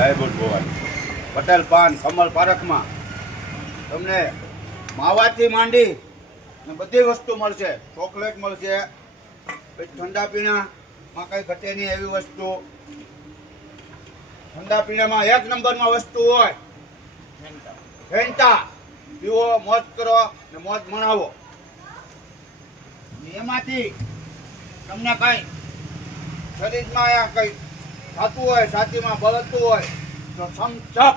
જય બુટ ભવાની પટેલ પાન કમલ પારખમાં તમને માવાથી માંડી ને બધી વસ્તુ મળશે. ચોકલેટ મળશે, પછી ઠંડા પીણામાં કંઈ ઘટે નહીં એવી વસ્તુ. ઠંડા પીણામાં એક નંબરમાં વસ્તુ હોય ફેન્ટા. પીવો, મોજ કરો ને મોજ મનાવો. એમાંથી તમને કંઈ શરીરમાં કંઈ થતું હોય, છાતીમાં બળતું હોય તો સમચપ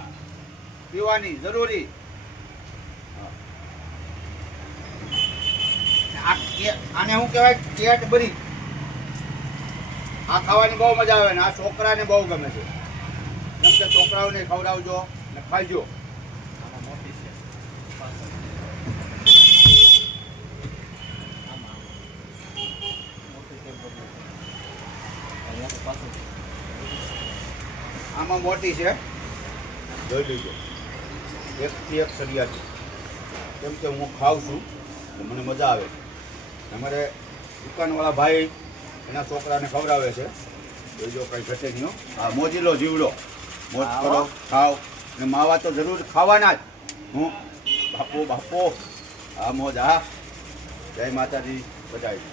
પીવાની જરૂરી. આને શું કહેવાય? કેડબરી. આ ખાવાની બહુ મજા આવે ને આ છોકરાને બહુ ગમે છે. જેમ કે છોકરાઓને ખવડાવજો ને ખાઈજો. આમાં મોટી છે, જોઈ લીજો. એકથી એક સળિયા છે. કેમ કે હું ખાઉં છું તો મને મજા આવે. અમારે દુકાનવાળા ભાઈ એના છોકરાને ખવડાવે છે. જોઈજો કંઈ ઘટે નહીં. આ મોજીલો જીવડો. મોજ કરો, ખાઓ ને માવા તો જરૂર ખાવાના જ. હું બાપો બાપો આ મોજ. હા, જય માતાજી બધાય.